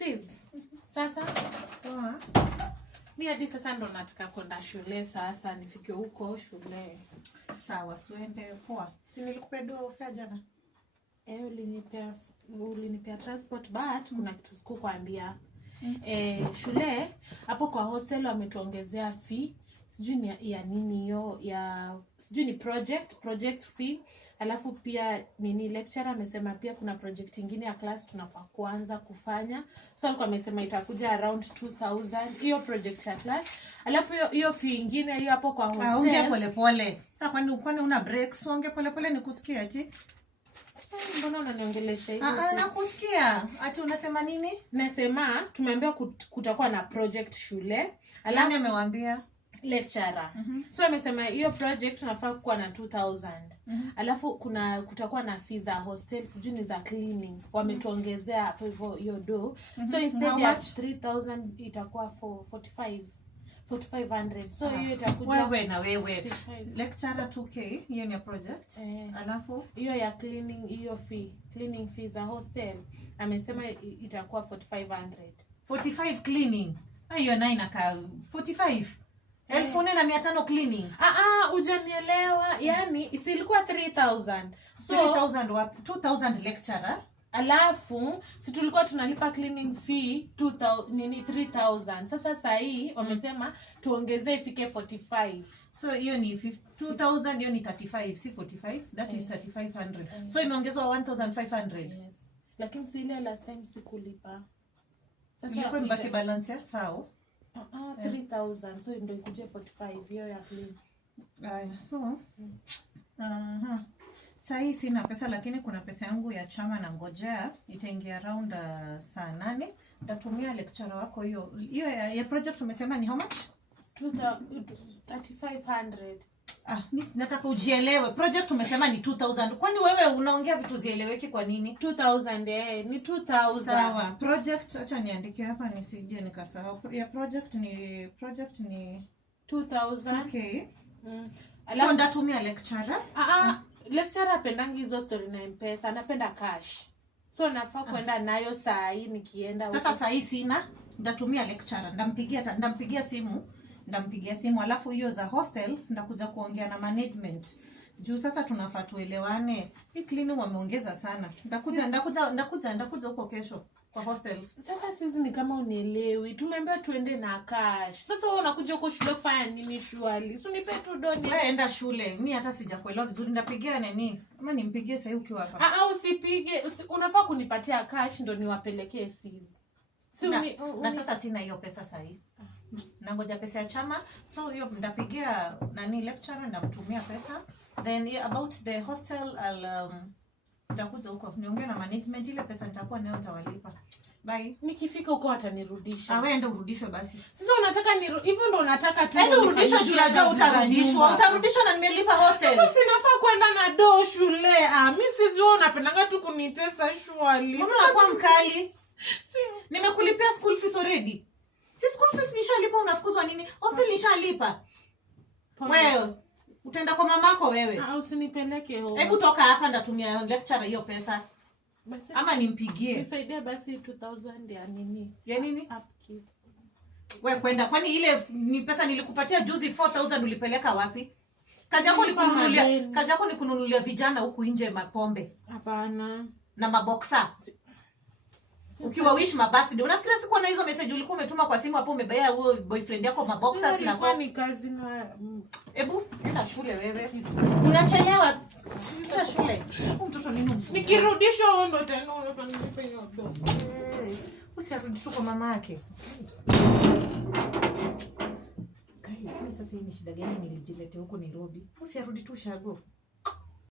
Sis. Sasa mimi hadi sasa ndo nataka kwenda shule sasa nifike huko shule. Sawa, suende poa. Si nilikupea fare jana? Ulinipea transport but kuna kitu sikukwambia. Shule hapo kwa hostel wametuongezea fee. Sijui ni ya nini hiyo ya sijui ni project fee. Alafu pia nini lecturer amesema pia kuna project nyingine ya class tunafaa kuanza kufanya. So alikuwa amesema itakuja around 2000 hiyo project ya class. Alafu hiyo fee nyingine hiyo hapo kwa hostel. Ongea pole. Sasa kwani una breaks? Ongea pole nikusikie ati. Mbona unaniongelesha hivi? Nakusikia. Ati unasema nini? Nasema tumeambiwa kutakuwa na project shule. Alafu amewaambia lecturer. So amesema hiyo project tunafaa kuwa na 2000. Alafu kutakuwa na fees za hostel, sijui ni za cleaning. Wametuongezea hapo hivyo hiyo do. So instead ya 3000 itakuwa 4500. So hiyo itakuja wewe. Lecturer 2k hiyo ni project. Alafu hiyo ya cleaning cleaning fees za hostel amesema itakuwa 4500. 45 cleaning. Hiyo nayo inakaa 45. 1500 cleaning. Hujanielewa. Yani ilikuwa 3000. So 3000 wapi? 2000 lecturer. Alafu si tulikuwa tunalipa cleaning fee 3000. Sasa saa hii wamesema tuongezee ifike 45. So hiyo ni 2000, hiyo ni 35, si 45. That is 3500. So imeongezwa 1500. Yes. Lakini si ile last time sikulipa. Sasa ilikuwa mbaki balance ya 3000. So ndio ikuje 45 hiyo ya clean. So Sasa sina pesa lakini kuna pesa yangu ya chama na ngojea itaingia around saa 8. Nitatumia lecturer wako hiyo ya project umesema ni how much? 3500. Mimi nataka ujielewe. Project umesema ni 2000. Kwani wewe unaongea vitu zieleweki kwa nini? 2000 ni 2000. Sawa. Project acha niandike hapa nisije nikasahau. Ya project ni 2000. Okay. Alafu ndatumia lecturer. Lecturer apendangi hizo story na M-Pesa, anapenda cash. So nafaa kwenda nayo saa hii nikienda. Sasa saa hii sina, ndatumia lecturer, ndampigia simu alafu hiyo za hostels ndakuja kuongea na management. Juu sasa tunafaa tuelewane. Hii cleaning wameongeza sana. Ndakuja huko kesho kwa hostels. Sasa sisi ni kama unielewi. Tumeambiwa tuende na cash. Sasa wewe unakuja huko shule kufanya nini shwali? Si unipe tu doni. Wewe enda shule. Mimi hata sijakuelewa vizuri. Ndapigia nini? Ama nimpigie sasa ukiwa hapa? Usipige. Unafaa kunipatia cash ndo niwapelekee sisi. Na sasa sina hiyo pesa sasa hivi. Nangoja pesa ya chama. So hiyo ndapigia lecturer ndamtumia pesa. Then about the hostel nitakuja huko niongee na management, ile pesa nitakuwa nayo nitawalipa. Bye. Nikifika huko atanirudisha. Wewe ndio urudishwe basi. Sasa unataka hivyo ndo unataka tu. Urudishwe juu unajua utarudishwa na nimelipa hostel. Sasa sinafaa kwenda na do shule. Mimi sisi wewe unapendanga tu kunitesa shwali. Mbona unakuwa mkali? Nimekulipia school fees already. Si school fees nishalipa, unafukuzwa nini? Hostel nishalipa. Wewe utaenda kwa mamako wewe. Usinipeleke huko. Hebu toka hapa ndatumia lecturer hiyo pesa. Basi ama nimpigie. Nisaidie basi 2000 ya nini? Ya nini? Upkeep. Wewe kwenda, kwani ile ni pesa nilikupatia juzi 4000 ulipeleka wapi? Kazi yako ni kununulia vijana huku nje mapombe. Hapana. Na maboxer. Ukiwa wish my birthday. Unafikiri sikuwa na hizo message ulikuwa umetuma kwa simu hapo umebaya huo boyfriend yako maboxers na socks? Ni kazi na Ebu enda shule wewe. Unachelewa. Enda shule. Mtoto nini msumbua? Nikirudishwa wewe ndo tena unafanya hiyo ndo. Usirudishwe kwa mama yake. Kai, sasa hii ni shida gani nilijilete huko Nairobi? Usirudi tu shago.